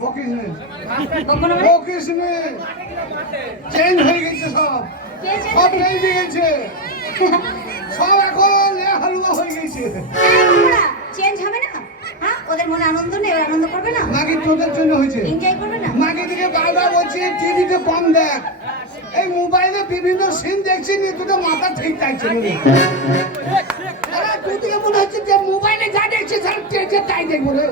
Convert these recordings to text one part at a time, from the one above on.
বকিসনে বকিসনে বকনো মানে বকিসনে চেঞ্জ হয়ে গেছে সব সব চেঞ্জ হয়ে গেছে সব এখন হালুয়া হয়ে গেছে চেঞ্জ হবে না হ্যাঁ ওদের মনে আনন্দ নেই ওরা আনন্দ করবে না নাকি তোদের জন্য হয়েছে এনজয় করবে না মাকে দিকে বারবার বলছি টিভিতে কম দেখ এই মোবাইলে বিভিন্ন সিন দেখছি নি তোদের মাথা ঠিক চাইছে তুই দিকে মনে হচ্ছে যে মোবাইলে যা দেখছিস তাই দেখবো রে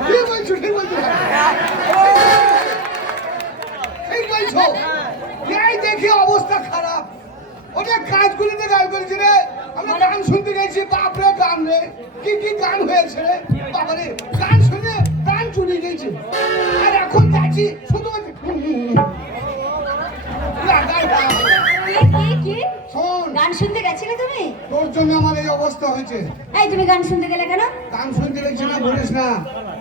কি বলছো ঠিক বলছো ঠিক বলছো এই দেখি অবস্থা খারাপ ওটা কাজগুলিতে গান করেছে রে আমরা গান শুনতে গেছি বাপরে গান রে কি কি গান হয়েছে রে বাবারে গান শুনে গান চুরি গেছে আর এখন যাচ্ছি শুধু গান শুনতে গেছিলে তুমি তোর জন্য আমার এই অবস্থা হয়েছে এই তুমি গান শুনতে গেলে কেন গান শুনতে গেছি না বলিস না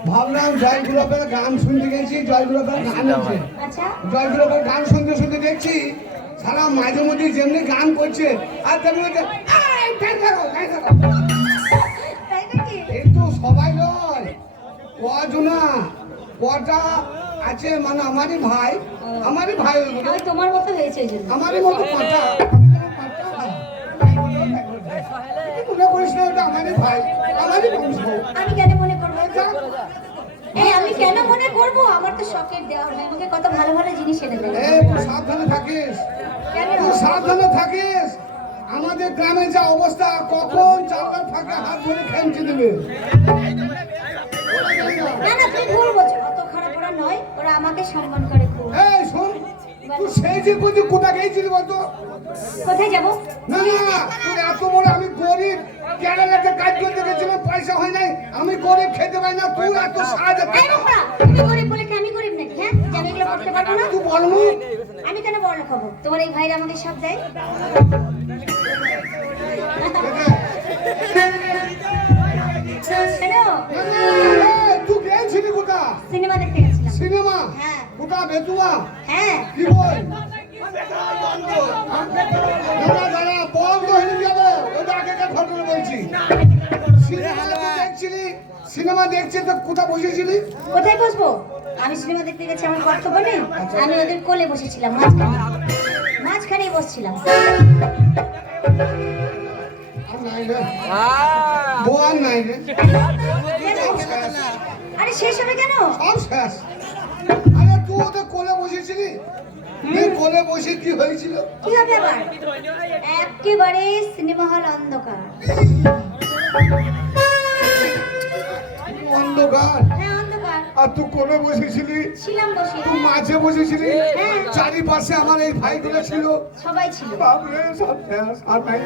ভাবলাম জয়গুলোকে গান শুনতে গেছি জয়গুলোকে গান হচ্ছে আচ্ছা জয়গুলোকে গান শুনতে শুনতে দেখছি সারা মাঝে মধ্যে যেমনি গান করছে আর তেমনি কিন্তু সবাই নয় কজনা কটা আছে মানে আমারই ভাই ওই তোমার মতো হয়েছে এই জন্য আমারই মতো কটা মনে করিস না ওটা আমারই ভাই আমারই বংশ আমি কেন মনে করবো এই আমি কেন মনে করবো আমার তো শখের দেওয়া হয় আমাকে কত ভালো ভালো জিনিস এনে দেয় সাবধানে থাকিস কেন সাবধানে থাকিস আমাদের গ্রামে যা অবস্থা কখন চালটা থাকে হাত ধরে খেলছে দেবে না না তুমি ভুল বলছো অত খারাপ ওরা নয় ওরা আমাকে সম্মান করে খুব এই শোন তুই সেই যে কোথায় গেছিলি বলতো কোথায় যাবো না না তুই এত বড় আমি গরিব কেরালাতে কাজ করতে গেছিলাম পয়সা হয় নাই আমি গরিব খেতে পাই না তুই এত সাহায্য তুমি গরিব বলে কি আমি গরিব নাকি হ্যাঁ জানি এগুলো করতে পারবো না তুই বলবো আমি কেন বড় খাবো তোমার এই ভাইরা আমাকে সব দেয় শোনো তুই গেছিলি কোথা সিনেমা দেখতে গেছিলাম সিনেমা হ্যাঁ কোথা বেতুয়া হ্যাঁ কি বল দাঁড়া বন্ধ হয়ে যাবো ওটা আগেকার ঘটনা বলছি সিনেমা দেখছি তো কোথায় বসেছিলি কোথায় বসবো আমি সিনেমা দেখতে গেছি আমার কর্তব্য নেই আমি ওদের কোলে বসেছিলাম মাঝখানেই বসছিলাম আরে শেষ হবে কেন আরে তুই ওদের কোলে বসেছিলি কোলে বসে কি হয়েছিল কি হবে আবার একেবারে সিনেমা হল অন্ধকার অন্ধকার হ্যাঁ অন্ধকার আর তুই কোলে বসেছিলি ছিলাম বসে তুই মাঝে বসেছিলি হ্যাঁ। চারিপাশে আমার এই ভাইগুলো ছিল সবাই ছিল বাপরে সব শেষ আর নাই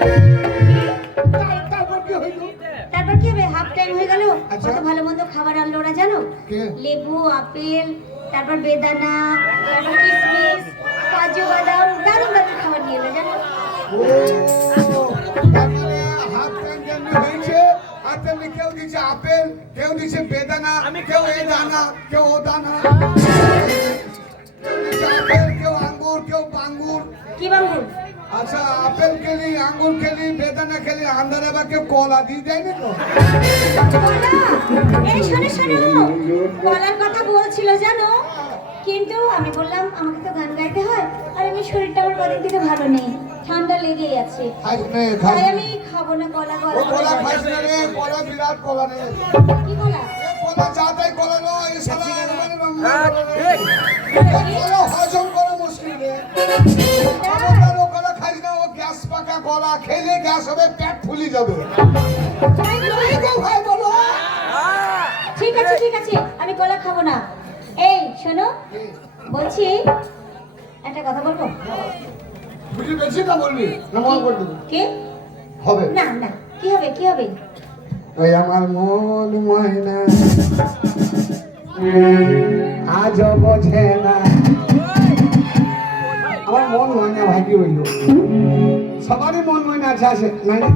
তারপর কি হইলো তারপর কি হবে হাফ টাইম হয়ে গেল আচ্ছা। কত ভালো মন্দ খাবার আনলো ওরা জানো কে? লেবু আপেল তারপর বেদানা তারপর কিশমিশ কাজু বাদাম দারুণ দারুণ খাবার নিয়ে এলো জানো হাফ টাইম যেমনি হয়েছে আর তেমনি কেউ দিচ্ছে আপেল কেউ দিচ্ছে বেদানা কেউ এই দানা কেউ ও দানা আপেল কেউ আঙ্গুর কেউ বাঙ্গুর কি বাঙ্গুর আচ্ছা আপেল খেলি আঙ্গুর খেলি বেদানা খেলি আন্দারে বা কেউ কলা দিয়ে দেয় না তো কলা এই শোনো শোনো কলার কথা বলছিল জানো কিন্তু আমি বললাম আমাকে তো গান গাইতে হয় আর আমি শরীরটা আমার কদিন থেকে ভালো নেই ঠান্ডা লেগেই আছে তাই আমি খাবো না কলা কলা খাইস না রে কলা বিরাট কলা রে কি কলা কলা চাতাই কলা নয় এই সালা কলা হজম করা মুশকিল রে ও কলা খাইস না ও গ্যাস পাকা কলা খেলে গ্যাস হবে পেট ফুলি যাবে ভাই বলো ঠিক আছে আমি কলা খাবো না এই শোনো বলছি একটা কথা বলবো বুঝি বেশি না বলবি না মন করে দিবি কি হবে না না কি হবে ওই আমার মন ময়না আজ বোঝে না আমার মন ময়না ভাগি হইল সবারই মন ময়না আছে নাই না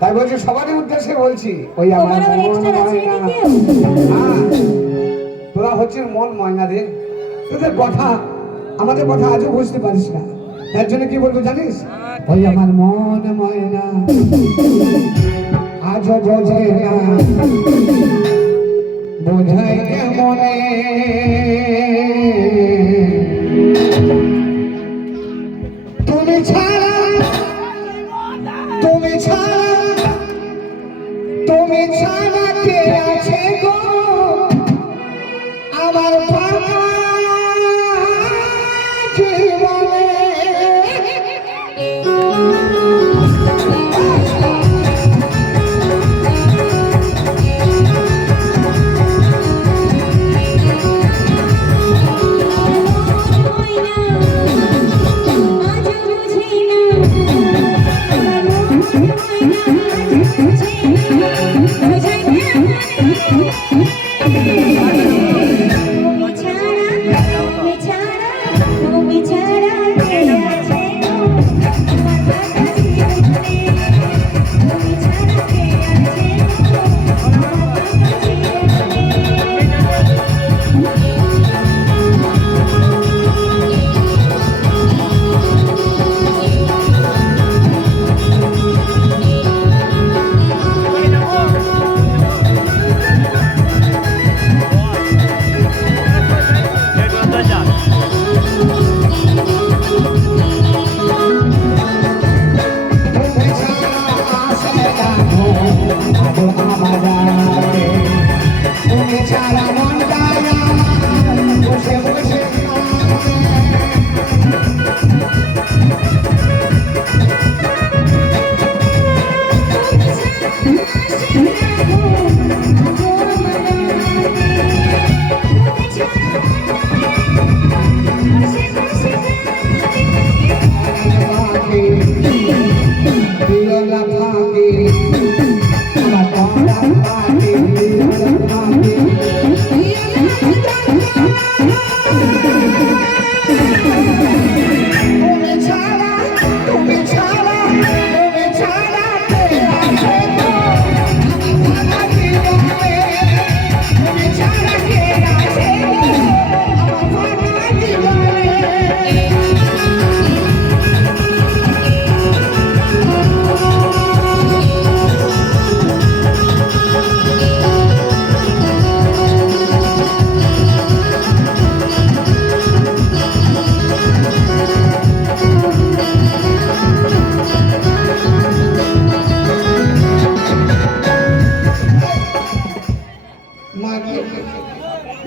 তাই বলছি সবারই উদ্দেশ্যে বলছি ওই আমার মন ময়না তোরা হচ্ছে মন ময়না রে তোদের কথা আমাদের কথা আজও বুঝতে পারিস না তার জন্য কি বলবো জানিস ওই আমার মন ময়না আজ বোঝে না বোঝাই মনে তুমি ছাড়া তুমি ছাড়া তুমি ছাড়া কে আছে গো আমার পাপা জীবনে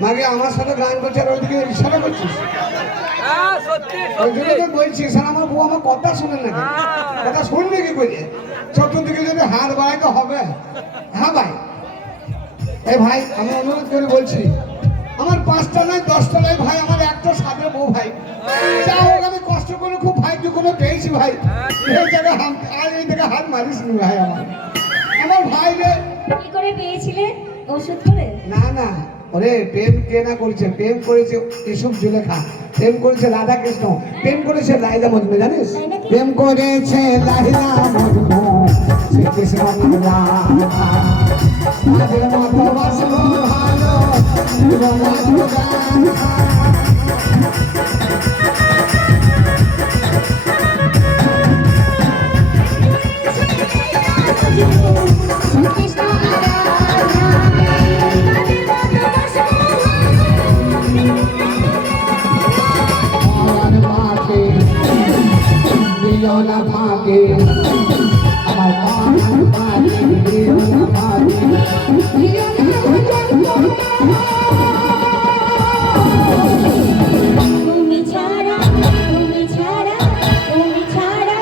মাগে আমার সাথে গান করছে আর ওইদিকে ইশারা করছিস ওই জন্য তো বলছি স্যার আমার বউ আমার কথা শুনেন না কথা শুনবে কি করে চতুর্দিকে যদি হাত বাড়াই তো হবে হ্যাঁ ভাই এই ভাই আমি অনুরোধ করে বলছি আমার 5টা নয় 10টা নয় ভাই আমার একটা সাথে বউ ভাই যা হোক আমি কষ্ট করে খুব ভাই দুগুলো পেয়েছি ভাই এই জায়গায় আর এই জায়গায় হাত মারিস নি ভাই আমার ভাই রে কি করে পেয়েছিলে ওষুধ করে না না ওরে প্রেম কে না করেছে প্রেম করেছে ইসুফ জুলেখা প্রেম করেছে রাধা কৃষ্ণ প্রেম করেছে লাইলা মজনু জানিস প্রেম করেছে লাইলা মজনু শ্রীকৃষ্ণ তাদের মতো বাসবো ভালো ভাগে আমার তুমি ছাড়া তুমি ছাড়া তুমি ছাড়া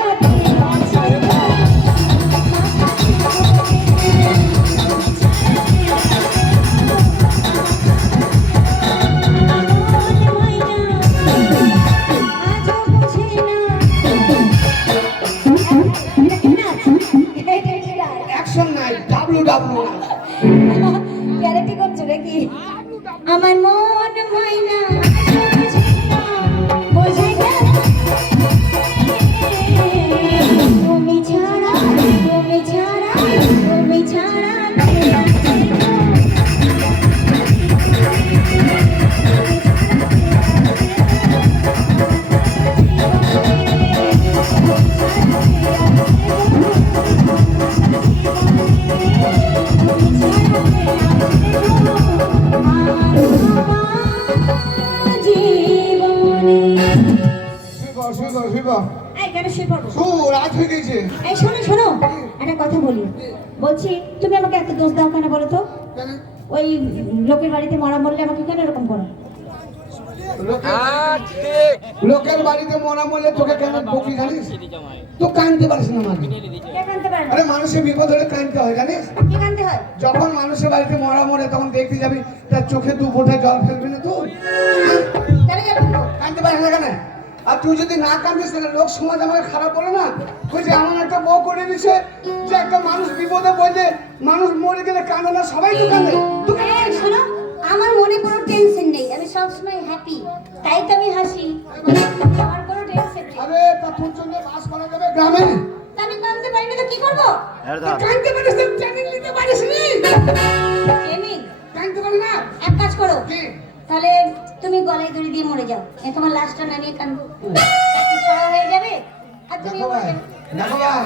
গ্যারান্টি করছো নাকি আমার মন ময়না বোঝাই না তুমি ছাড়া তুমি ছাড়া তুমি ছাড়া গো এই কেন শুয়ে পড়বো? রাত হয়ে গেছে। এই শোনো শোনো, একটা কথা বলি। বলছি তুমি আমাকে এত দোষ দাও কেন বলো তো? কেন? ওই লোকের বাড়িতে মরা মরলে আমাকে কেন এরকম করো? লোকের বাড়িতে মরা মরলে তোকে কেন বকি জানিস? তো কাঁদতে পারিস না মানে? কে কাঁদতে পারে না? আরে মানুষের বিপদ হলে কাঁদতে হয় জানিস? কি কাঁদতে হয়? যখন মানুষের বাড়িতে মরা মরে তখন দেখতে যাবি তার চোখে দু ফোঁটা জল ফেলবি না তুই? কেন যাবো? কাঁদতে পারিস না কেন? আর তুই যদি না কাঁদিস তাহলে লোক সমাজ আমাকে খারাপ বলে না? ওই যে এমন একটা বউ করে দিছে যে একটা মানুষ বিপদে পড়লে মানুষ মরে গেলে কাঁদে না, সবাই তো কাঁদে। তুই এই শোনো, আমার মনে কোনো টেনশন নেই, আমি সবসময় হ্যাপি, তাই তো আমি হাসি। আমার কোনো টেনশন নেই। আরে তা তোর জন্য বাস করা যাবে গ্রামে? তা আমি কাঁদতে পারি না তো কি করবো? কাঁদতে পারিস না, ট্রেনিং নিতে পারিস নি? ট্রেনিং? কাঁদতে পারি না? এক কাজ করো, কি? তাহলে তুমি গলায় দড়ি দিয়ে মরে যাও, এ তোমার লাশটা নামিয়ে কাঁদবো, সারা হয়ে যাবে আর তুমি দেখো মরে ভাই, যাবে। দেখো ভাই।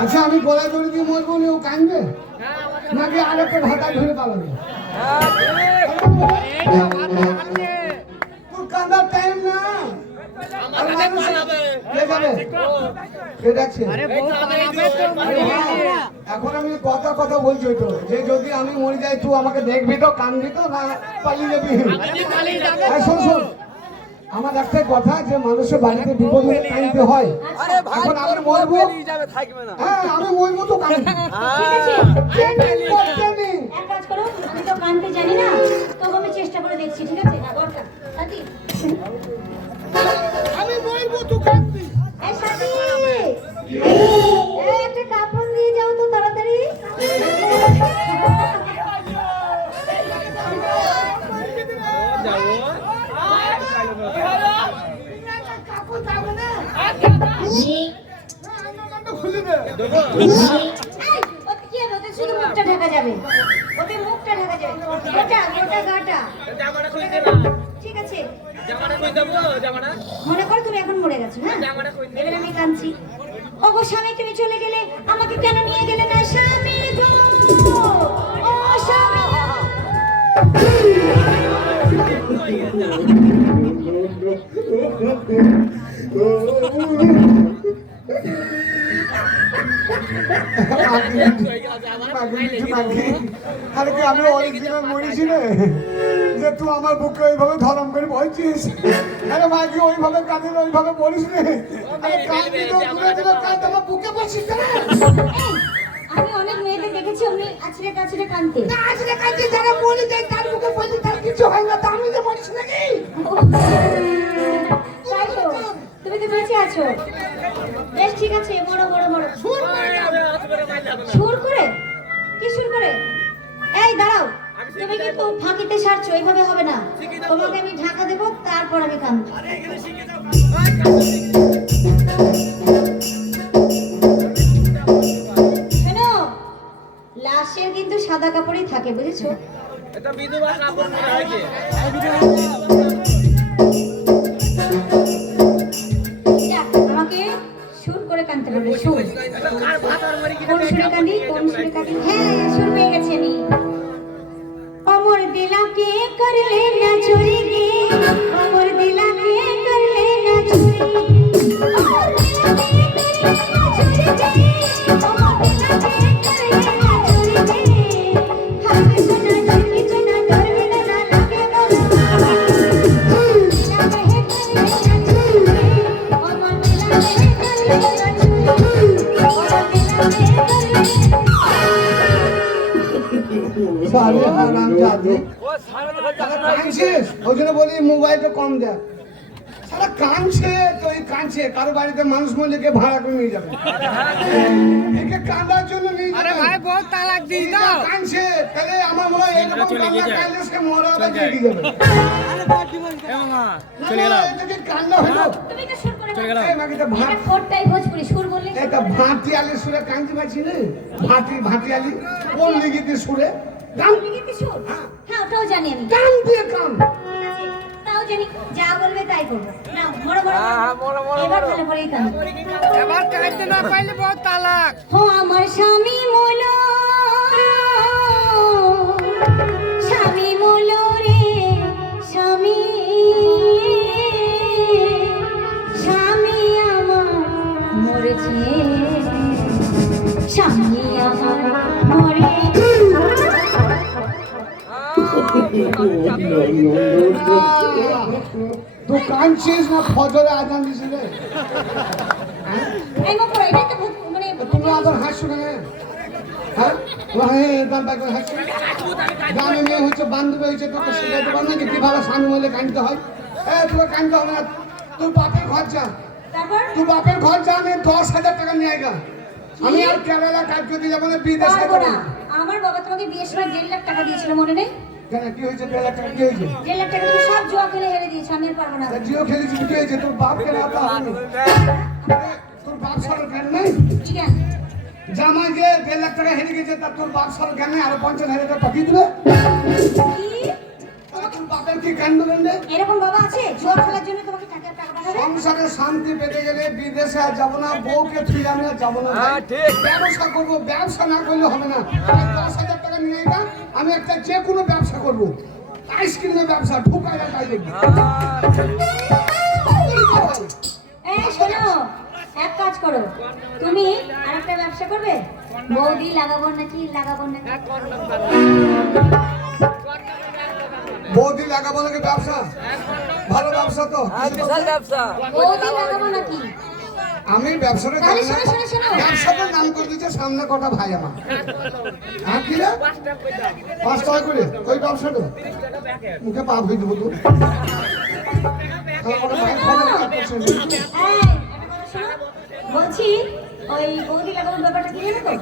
আচ্ছা আমি গলায় দড়ি দিয়ে মরবো নি, ও কাঁদবে নাকি আরেকটা ভাতা ধরে পালাবে? তোর কাঁদার টাইম না। আর মানুষ কে যাবে? কে ডাকছে? আরে ভাই, এখন আমি কথা বলছি তো যে যদি আমি মরে যাই তুই আমাকে দেখবি তো, কাঁদবি তো, না পালিয়ে যাবি? এই শোন শোন, আমার একটাই কথা যে মানুষের বাড়িতে বিপদ হলে কাঁদতে হয়। এখন আমি মরবো, হ্যাঁ আমি মরবো তো কাঁদবি। ঠিক আছে, ট্রেনিং করতে নেই। এক কাজ করো, আমি তো কাঁদতে জানি না, তবু আমি চেষ্টা করে দেখছি, ঠিক আছে? দরকার সাথী, আমি মরবো তো কাঁদবি। এই সাথী, এই একটা কাপড় দিয়ে যাও তো তাড়াতাড়ি। এই, ওতে কি হবে? ওতে শুধু মুখটা ঢাকা যাবে, ওতে মুখটা ঢাকা যাবে, গোটা গাটা। ঠিক আছে, মনে করো তুমি এখন মরে গেছো, হ্যাঁ? এবার আমি কাঁদছি, ওগো স্বামী তুমি চলে গেলে, আমাকে কেন নিয়ে গেলে না স্বামী গো, ও স্বামী। আরে কি আমি অরিজিনাল মরিছি রে যে তুই আমার বুকে ওইভাবে ধরম করে বলছিস? আরে মাগি ওইভাবে কাঁদিস, ওইভাবে বলিস রে। আরে কাঁদবি তো দূরে দূরে কাঁদ, আমার বুকে বলছিস কেন? এই, আমি অনেক মেয়েদের দেখেছি অমনি আছড়ে কাছড়ে কাঁদতে। না আসলে কাঁদছিস, যারা মরে যায় তার বুকে বলছিস তার কিছু হয় না, তা আমি যে মরিস নাকি? তাই তো, তুমি তো বেঁচে আছো। বেশ ঠিক আছে, বড় সুর করে, কি সুর করে? এই দাঁড়াও, তুমি কিন্তু ফাঁকিতে সারছো, এইভাবে হবে না। তোমাকে আমি ঢাকা দেবো, তারপর আমি কাঁদবো। শোনো, লাশের কিন্তু সাদা কাপড়ই থাকে, বুঝেছো? এটা বিধবা কাপড় মনে হয় কি? যাক, আমাকে সুর করে কাঁদতে বলবে, সুর। এটা কার ভাতার মারি কি? কোন সুরে কাঁদি, কোন সুরে কাঁদি? হ্যাঁ, সুর পেয়ে গেছি আমি। অমর দিলা কে করলে না চুরি গে, অমর দিলা কে করলে না চুরি, অমর দিলা কে করলে না চুরি গে, অমর দিলা কে করলে না চুরি গে, হাতে সোনা ঝুমকি সোনা ধরবে না লাগে বলো, দিলা কে করলে না চুরি গে, অমর দিলা কে করলে না চুরি, অমর দিলা কে সারে হারাম জাদি। ও সারা সারা কাঁদছিস, ওই জন্য বলি মোবাইলটা কম দেখ। সারা কাঁদছে তো এই কাঁদছে, কারো বাড়িতে মানুষ মরলে কে ভাড়া করে নিয়ে যাবে? একে কাঁদার জন্য নিয়ে যাবে। আরে ভাই বল তালাক দিই এই দাও। কাঁদছে, তাহলে আমার মনে হয় এরকম কান্না কাঁদলে সে মরা আবার জেগে যাবে। এ মামা না, চলে গেলাম। এটা কি কান্না হলো? তুমি তো সুর করে চলে গেলাম। এই মাগিটা ভাত, এটা কোটটাই ভোজপুরি সুর বললে এটা ভাটিয়ালি সুরে কাঁদতে পারছি না? ভাটিয়ালি কোন লিগিতে সুরে? গান লিখিতে সুর? হ্যাঁ, ওটাও জানি আমি। গান দিয়ে কান। ঠিক আছে, তাও জানি, যা বলবে তাই করবো। না, মরো মরো। হ্যাঁ, মরো, মরো, এবার মরো। ভালো করেই কান। এবার কাঁদতে না পাইলে বল তালাক। ও আমার স্বামী মলো, স্বামী মলো রে, স্বামী, স্বামী তো কাঁদছিস না ফজরে আজান দিছি রে? এই মুখ করে, এটাই তো মানে তুমি আবার হাসছো কেন? হ্যাঁ দাম পাই করে হাসছো। গ্রামে মেয়ে হচ্ছে, বান্ধবী হয়েছে, তোকে শেখাইতে পার নাকি কিভাবে স্বামী হলে কাঁদতে হয়? তোকে কাঁদতে হবে না, তোর বাপের ঘর যা, তারপর তুই বাপের ঘর যা, আমি 10,000 টাকা নিয়ে গা। আমি আর কেরালা কাজ করতে যাবো না, বিদেশে পারবো যাবো না। আমার বাবা তোমাকে বিয়ের সময় 1.5 লাখ টাকা দিয়েছিল, মনে নেই? কেন কি হয়েছে? 1.5 লাখ টাকা কি হয়েছে? 1.5 লাখ টাকা তুমি সব জুয়া খেলে হেরে দিয়েছো, আমি আর পারবো না। তা জিও খেলেছি কি হয়েছে? তোর বাপকে না তো আমি। তোর বাপ সরল জ্ঞান নেই? কি জ্ঞান? জামাই যে 1.5 লাখ টাকা হেরে গেছে, তার তোর বাপ সরল জ্ঞান নেই? আরো 50,000 টাকা পাঠিয়ে দিবে? কি? তোর বাপের কি কাণ্ড রে? এরকম বাবা আছে জুয়া খেলার জন্য তোমাকে টাকা পাঠাবে? সংসারে শান্তি পেতে গেলে বিদেশে আর যাবো না, বউকে তুই আমি আর যাবো না। ব্যবসা করবো, ব্যবসা না করলে হবে না। 10,000 টাকা নিয়ে না, আমি একটা যে কোনো ব্যবসা করবো, আইসক্রিমের ব্যবসা, ঢুকাই আর তাই দেখবি। এই শোনো, এক কাজ করো, তুমি আরেকটা ব্যবসা করবে। বৌদি লাগাবো নাকি? বৌদি লাগাবো নাকি ব্যবসা? ভালো ব্যবসা তো। বৌদি লাগাবো নাকি? আমি ব্যবসাটা তাহলে জানি না। শোনো, শোনো, শোনো। ব্যবসাটার নাম করে দিচ্ছে সামনে কটা ভাই আমার। হ্যাঁ কি রে? 5 টাকা করে ওই ব্যবসাটা মুখে পা ভুই দেবো তো। বলছি ওই বৌদি লাগানোর ব্যাপারটা কি জানো তো?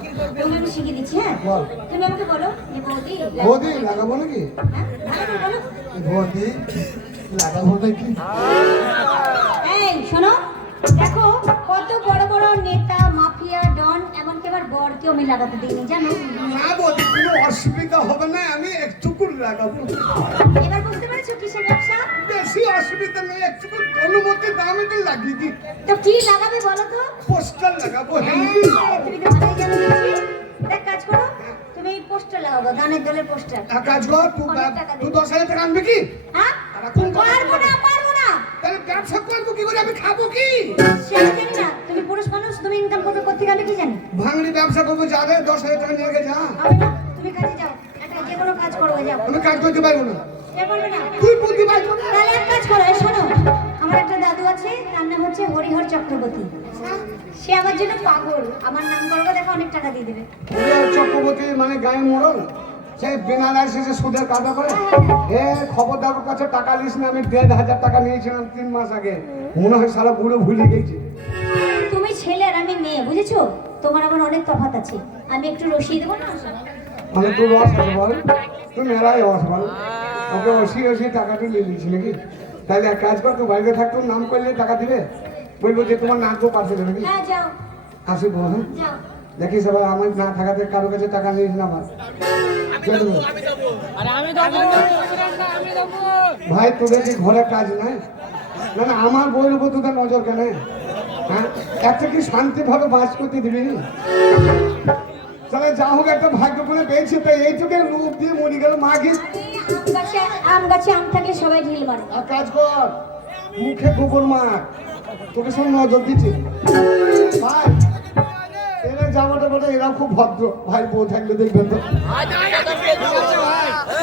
তুমি আমি শিখিয়ে দিচ্ছি। হ্যাঁ, বল। তুমি আমাকে বলো যে বৌদি বৌদি লাগাবো নাকি? হ্যাঁ, ভালো করে বলো। বৌদি লাগাবো নাকি? এই শোনো, দেখো কত বড় বড় নেতা, মাফিয়া, ডন, এমনকি আবার বরকেও আমি লাগাতে দিইনি, জানো? না বৌদি, কোনো অসুবিধা হবে না, আমি একটুকু লাগাবো। এবার বুঝতে পেরেছো কিসের ব্যবসা? বেশি অসুবিধা নেই, একটুকু অনুমতি দাম এটা লাগিয়ে দিই। তো কি লাগাবে বলো তো? পোস্টার লাগাবো। হ্যাঁ, তুমি তো ভালোই জানো দেখছি। এক কাজ করো, তুমি পোস্টার লাগাবো, গানের দলের পোস্টার। এক কাজ কর, তুই 10,000 টাকা আনবি কি? হ্যাঁ, পারবো না। তাহলে ব্যবসা করবো কি করে? আমি খাবো কি? সেটা জানি না, তুমি পুরুষ মানুষ, তুমি ইনকাম করবে কোথেকে, আমি কি জানি? ভাঙড়ি ব্যবসা করবো, যাবে 10,000 টাকা নিয়ে গে যা। হবে না, তুমি কাজে যাও, একটা যে কোনো কাজ করবে, যাও। আমি কাজ করতে পারবো না। সে বলবে না। তুই বুদ্ধি পারবো না। তাহলে এক কাজ করো, এই শোনো, আমার একটা দাদু আছে, তার নাম হচ্ছে হরিহর চক্রবর্তী। সে আমার জন্য পাগল, আমার নাম করবো, দেখো অনেক টাকা দিয়ে দেবে। চক্রবর্তী মানে গায়ে মোড়ল, সেই বিনা লাইসেন্সে সুদের কাজটা করে। খবরদার ওর কাছে টাকা নিস না, আমি 1,500 টাকা নিয়েছিলাম 3 মাস আগে, মনে হয় সারা বুড়ো ভুলে গেছি। তুমি ছেলে আর আমি মেয়ে, বুঝেছো? তোমার আমার অনেক তফাৎ আছে, আমি একটু রসিয়ে দেবো না? মানে তোর রস আছে বল, তুই মেলায় রস বল, ওকে অসি টাকাটা নিয়ে নিয়েছি নাকি? তাহলে এক কাজ কর, তুই বাড়িতে থাকতো, নাম করলে টাকা দিবে, বলবো যে তোমার নাচবো পাঠিয়ে দেবে নাকি? হ্যাঁ, যাও আসবো। হ্যাঁ যাও। দেখিস আবার আমার না থাকাতে কারো কাছে টাকা নিস না আমার। ভাই তোদের কি ঘরে কাজ নাই? না না, আমার বইয়ের উপর তোদের নজর কেন? হ্যাঁ, একটা কি শান্তিভাবে বাস করতে দিবি? তাহলে যা হোক, একটা ভাগ্য করে পেয়েছে, তো এইটুকু লোক দিয়ে মরে গেল মাকে। আম গাছে আম থাকলে সবাই ঢিল মারে। আর কাজ কর, মুখে গোবর মার, তোকে সব নজর দিচ্ছে ভাই। এরা জামাটা বলে এরা খুব ভদ্র ভাই, বউ থাকলে দেখবেন তো।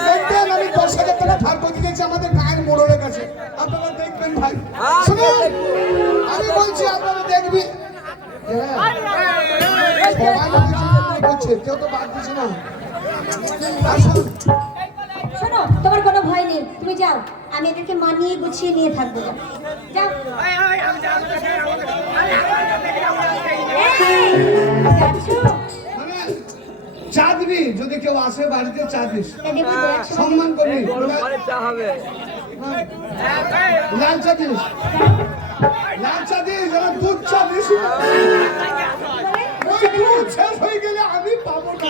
দেখবেন আমি 10,000 টাকা ধার করে দিয়েছি আমাদের গায়ের মোড়লের কাছে, আপনারা দেখবেন ভাই। শুনুন, আমি বলছি আপনারা দেখবি। সবাই করছে, কেউ তো বাদ দিচ্ছে না। আসুন। শোনো, তোমার কোনো ভয় নেই, তুমি যাও, আমি এদেরকে মানিয়ে গুছিয়ে নিয়ে থাকবো। যাও। এই, যাচ্ছো? মানে চা দিবি, যদি কেউ আসে বাড়িতে চা দিস, এদের কি 2-1 সম্মান করবি। লাল চা দিস, লাল চা দিস, দুধ চা দিস। ওই দুধ শেষ হয়ে গেলে আমি পাবো না।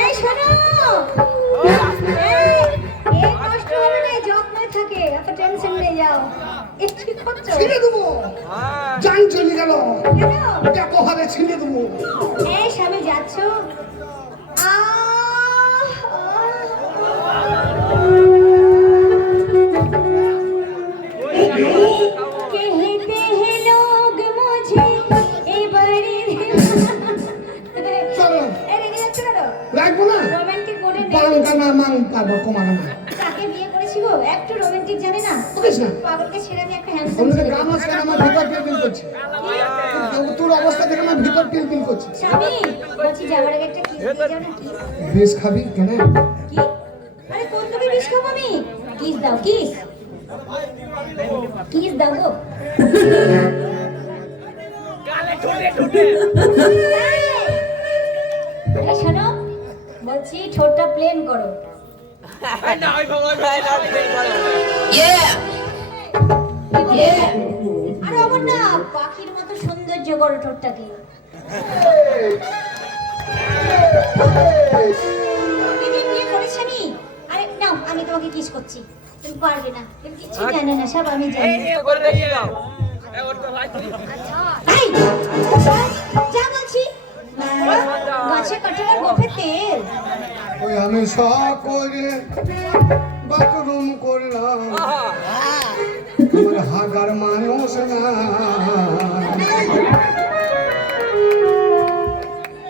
এই শোনো, এই কষ্ট হবে না, যত্নই থাকে, এত টেনশন নিয়ে যাও। এই কি করছো? ছিঁড়ে দেবো, জান চলে গেল, কেন? ব্যবহারে ছিঁড়ে দেবো। এই স্বামী যাচ্ছ? कहते हैं लोग मुझे ए बड़ी কমানো না। তাকে বিয়ে করেছি গো, একটু রোমান্টিক জানে না। বুঝিস না পাগলকে ছেড়ে আমি একটা হ্যান্ডসাম অন্যদের ছেলে গান পেয়েছি। আছে আমার ভিতর পিলপিল করছে তোর অবস্থা দেখে আমার ভিতর পিলপিল করছে স্বামী, বলছি যাওয়ার আগে একটা কিস দিয়ে যাও না, কিস। বেশ খাবি কেন কি? আরে কোন তুমি বিষ খাবো আমি? কিস দাও, কিস। কিস দাও গো। এই শোনো, বলছি ঠোঁটটা প্লেন করো। কি বলে? আরে অমর না, পাখির মতো সৌন্দর্য করো ঠোঁটটাকে। এই যে বিয়ে করেছি আমি। আরে নাও, আমি তোমাকে কিস করছি। তুমি পারবে না, তুমি কিছু জানো না, সব আমি জানি। এই, যা বলছি। গাছে কাটার গোফে তেল। ওই আমি সকলে বাথরুম করলাম আমার হাগার মানুষ না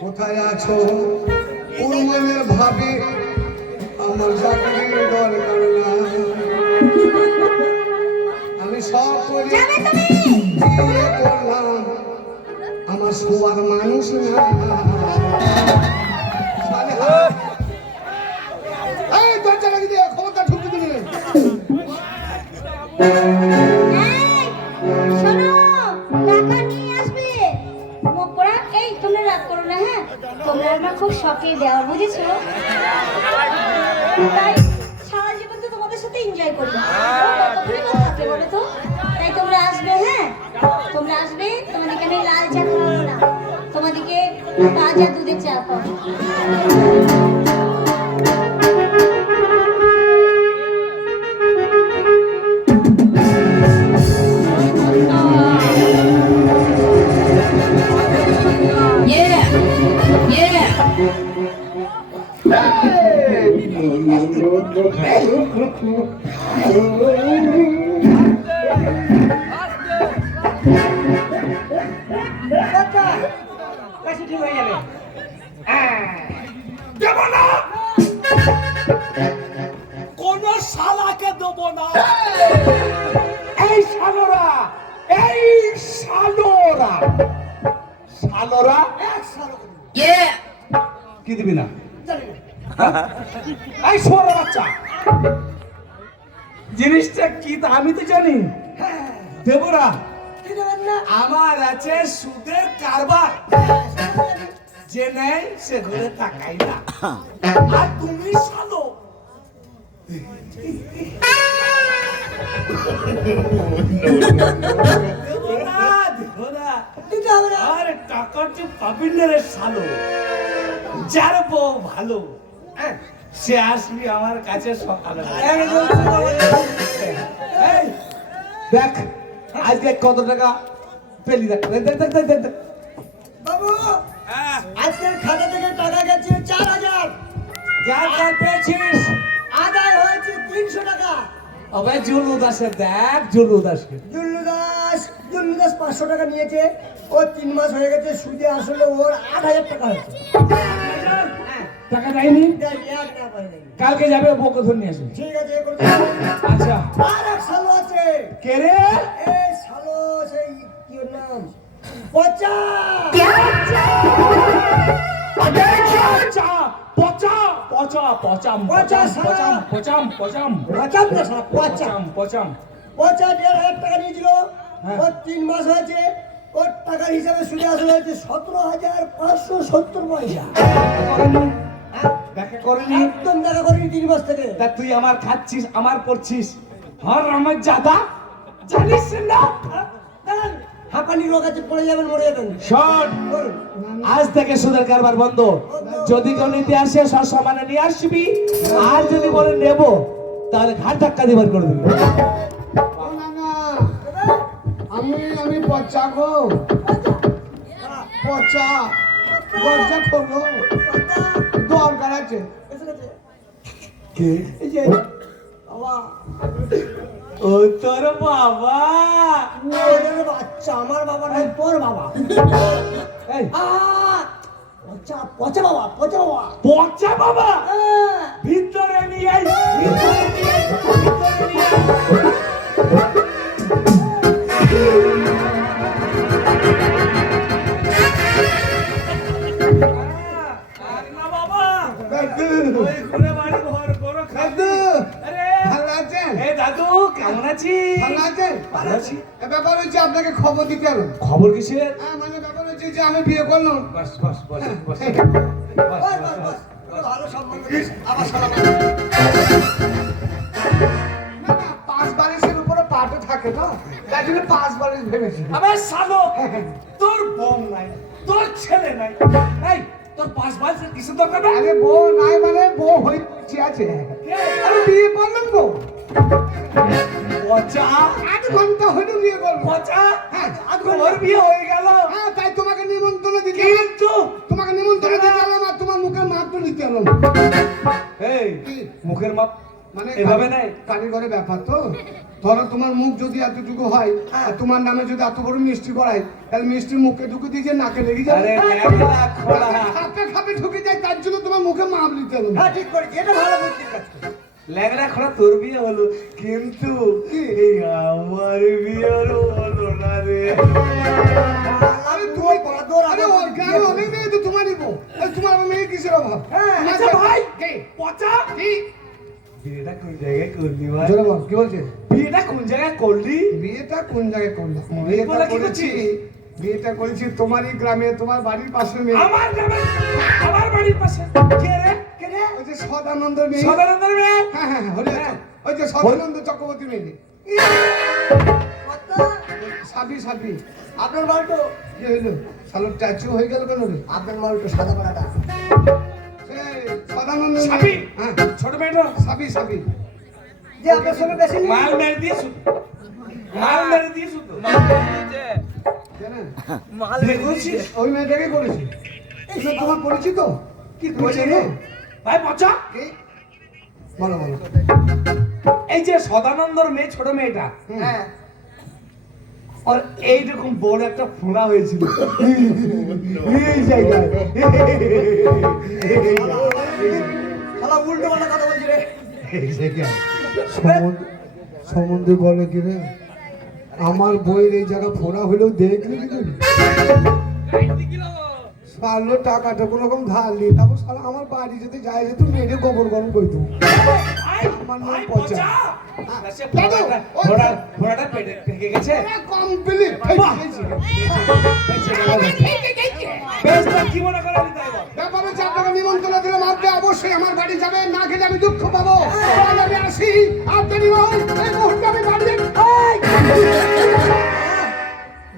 কোথায় আছো উর্মানের ভাবে আমার চাকরির দরকার না আমি সকলে যাবে তুমি। বিয়ে করলাম আমার শোয়ার মানুষ না এই দরজা লাগিয়ে দিয়ে ক্ষমতা ঢুকিয়ে দিবি এই, শোনো, টাকা নিয়ে আসবে। মুখ পোড়া, এই তোমরা রাগ করো না, হ্যাঁ? তোমরা আমার খুব শখের দেওয়া, বুঝেছো? তাই সারা জীবন তো তোমাদের সাথে এনজয় করবো। কতক্ষণই বা থাকবে বলো তো? তাই তোমরা আসবে, হ্যাঁ? তোমরা আসবে, তোমাদেরকে আমি লাল চা খাওয়াবো না, তোমাদেরকে তাজা দুধের চা খাওয়াবো। কোন শালাকে দেবো না এই শালোরা এই শালোরা শালোরা কি দিবি না এই ছোড়া বাচ্চা জিনিসটা কি তা আমি তো জানি দেবরা আমার আছে সুদের কারবার যে নেই সে ঘুরে তাকাই না আর তুমি শালো আরে টাকাটি পাবি না রে শালো যার বউ ভালো সে আসবি আমার কাছে সকালে এই, দেখ আজকে কত টাকা পেলি দেখ দেখ দেখ দেখ দেখ দেখ বাবু, আজকের খাতা থেকে টাকা গেছে 4000, কার পেয়েছিস আদায় হয়েছে 300 টাকা। আবে জুলু দাসে দেখ জুলু দাসকে জুল্লু দাস 500 টাকা নিয়েছে। ও 3 মাস হয়ে গেছে, সুদে আসলে ওর 8000 টাকা হয়েছে। টাকা দেয়নি দেখ, এক না পারে নাকি। কালকে যাবে বউকে ধরে নিয়ে আসবে ঠিক আছে, এ করে দাও। আচ্ছা আর এক শালো আছে, কে রে এই শালো, সেই কি ওর নাম, পচা। পচা পচা পচা পচাম পচা পচাম শালা। পচাম পচাম পচাম না শালা, পচা। পচাম পচাম পচা 1500 টাকা নিয়েছিল। হ্যাঁ। ওর 3 মাস হয়েছে, ওর টাকার হিসাবে সুদে আসলে হয়েছে 17,570 পয়সা। দেখা করিনি একদম দেখা করিনি 3 মাস থেকে। তা তুই আমার খাচ্ছিস আমার পড়ছিস হর আমার জাদা জানিস না দাঁড়ান, হাঁপানি রোগ আছে, পড়ে যাবেন, মরে যাবেন। শট বলুন। আজ থেকে সুদের কারবার বন্ধ যদি কেউ নিতে আসে সব সমানে নিয়ে আসবি আর যদি বলে নেব তাহলে ঘাট ধাক্কা দিবার করে দিবি আমি পচা গো পচা দরজা খোলো দরকার আছে এসে গেছে। কে এই যে, বাবা, ও তোর বাবা ওদের বাচ্চা, আমার বাবা নয়, তোর বাবা। এই আহ! পচা বাবা পচা বাবা পচা বাবা হ্যাঁ। ভিতরে নিয়ে আই, ভিতরে নিয়ে আই, ভিতরে নিয়ে আই। আর না বাবা, দাদু ওই ঘুরে বাড়ি ঘর করো দাদু আরে ভালো আছেন? এই দাদু কেমন আছিস? ভালো আছেন? ভালো আছি। এ ব্যাপার হচ্ছে আপনাকে খবর দিতে এলো। খবর কিসের? মানে ব্যাপার হচ্ছে যে আমি বিয়ে করলাম। বাস বাস বাস বাস বাস, বাস, বাস। ভালো সম্বন্ধ আবার সালাম। না, না, পাঁচ বালিশের উপরে পাটও থাকে না, তাই জন্য পাঁচ বালিশ ভেবেছি। আবার সালো তোর বউ নাই, তোর ছেলে নাই, এই তোর পাঁচ বালসের কিসের দরকার নাই? আরে বউ নাই মানে বউ হইছে আছে। আমি বিয়ে করলাম তো, পচা 8 ঘন্টা হইলো বিয়ে করলাম। পচা হ্যাঁ, তোর বিয়ে হয়ে গেল, হ্যাঁ, তাই তোমাকে নিমন্ত্রণ দিতে কিন্তু তোমাকে নিমন্ত্রণ দিতে এলাম আর তোমার মুখের মাপ তো নিতে এলাম। এই কি? মুখের মাপ মানে এভাবে নেই। কারিগরের ব্যাপার তো, ধরো তোমার মুখ যদি এতটুকু হয় আর তোমার নামে যদি এত বড় মিষ্টি করাই, তাহলে মিষ্টি মুখে ঢুকে দিয়ে নাকে লেগে যাবে। আরে ল্যাংড়া খোলা, খাপে খাপে ঢুকে যায়, তার জন্য তোমার মুখে মাপ নিতে এলাম। হ্যাঁ ঠিক করেছি, এটা ভালো বুদ্ধি কাজ করেছি। ল্যাংড়া খোলা তোর বিয়ে হলো, কিন্তু এই আমার বিয়ে হলো না রে। আরে তুমি আরে ওর গ্রামে অনেক মেয়ে তো তোমারই বউ, এই তোমার মেয়ে কিসের অভাব? হ্যাঁ, আচ্ছা ভাই, কে? পচা কি? বিয়েটা কোন জায়গায় করলি ভাই? জোরে বল, কি বলছিস? বিয়েটা কোন জায়গায় করলি? বিয়েটা কোন জায়গায় করলাম? বলে বিয়েটা কি করেছি, করছিস? বিয়েটা করেছি তোমারই গ্রামে, তোমার বাড়ির পাশে মেয়ে। আমার গ্রামে, আমার বাড়ির পাশে। কে রে? কে রে? ওই যে সদানন্দ মেয়ে। সদানন্দের মেয়ে? হ্যাঁ হ্যাঁ হ্যাঁ, হরি আছে। ওই যে সদানন্দ চক্রবর্তী মেয়ে। কর্তা, সাবি সাবি। আপনার মালটো কি হইলো? শালোর ট্যাচু হয়ে গেল কেন রে? আপনার মালটো সাদা পাড়াটা এই সদানন্দ মেয়ে। সাবি? হ্যাঁ, ছোট মেয়েটা? সাবি সাবি। যে আপনার সঙ্গে বেশি নেই। মাল মেরে দিয়ে শুধু। মাল মেরে দিয়ে শুধু। জানেন? বিয়ে করছিস? ওই মেয়েটাকে করেছি। এই সব তোমার পরিচিত? কি তুমি করছিস চেনো? রে? ভাই পচা, কে? বলো বলো। এই যে সদানন্দর মেয়ে, ছোট মেয়েটা, হ্যাঁ ওর এইরকম বড় একটা ফোড়া হয়েছিল এই জায়গায়। শালা উল্টো পাল্টা কথা বলছি রে। এই জায়গায়। সম্বন্ধে বলে কি রে, আমার বইয়ের এই জায়গা ফোড়া হলেও দেখলি কি করি? সালো টাকাটা কোনো রকম ধার নিয়ে তারপর সালা আমার বাড়ি যেতে যায় যেত মেয়েরে গোবর গরম করতো। আমার নাম পচা। সে ফোড়াটা- ফোড়াটা পেকে গেছে। কমপ্লিট বাহ! বেশ, তা কি মনে করে নিতে হবে? ব্যাপার হচ্ছে আপনাকে নিমন্ত্রণ দিলাম, আপনি অবশ্যই আমার বাড়ি যাবেন, না গেলে আমি দুঃখ পাবো। আজ আমি আসি, আপনি নিমন্ত্রণ, এই মুহূর্তে আমি বাড়ি যাই।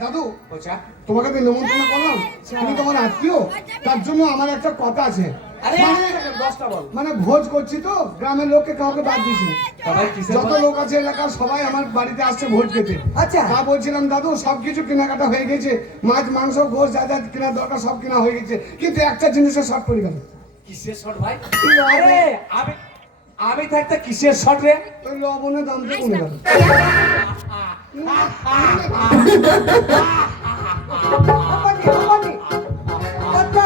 দাদু, পচা, তোমাকে তো নিমন্ত্রণ করলাম, আমি তোমার আত্মীয়, তার জন্য আমার একটা কথা আছে। আরে মানে- 10টা বল। মানে ভোজ করছি তো, গ্রামের লোককে কাউকে বাদ দিছি না। সবাই কিসের যত ভোজ? লোক আছে এলাকার সবাই আমার বাড়িতে আসছে ভোজ খেতে। আচ্ছা। তা বলছিলাম দাদু সবকিছু কেনাকাটা হয়ে গেছে, মাছ মাংস গোশ যা যা কেনার দরকার সব কেনা হয়ে গেছে, কিন্তু একটা জিনিসের শর্ট পড়ে গেল। কিসের শট ভাই? আরে আমি থাকতে কিসের শট রে? ওই লবণের দামটা কমে গেল। কর্তা,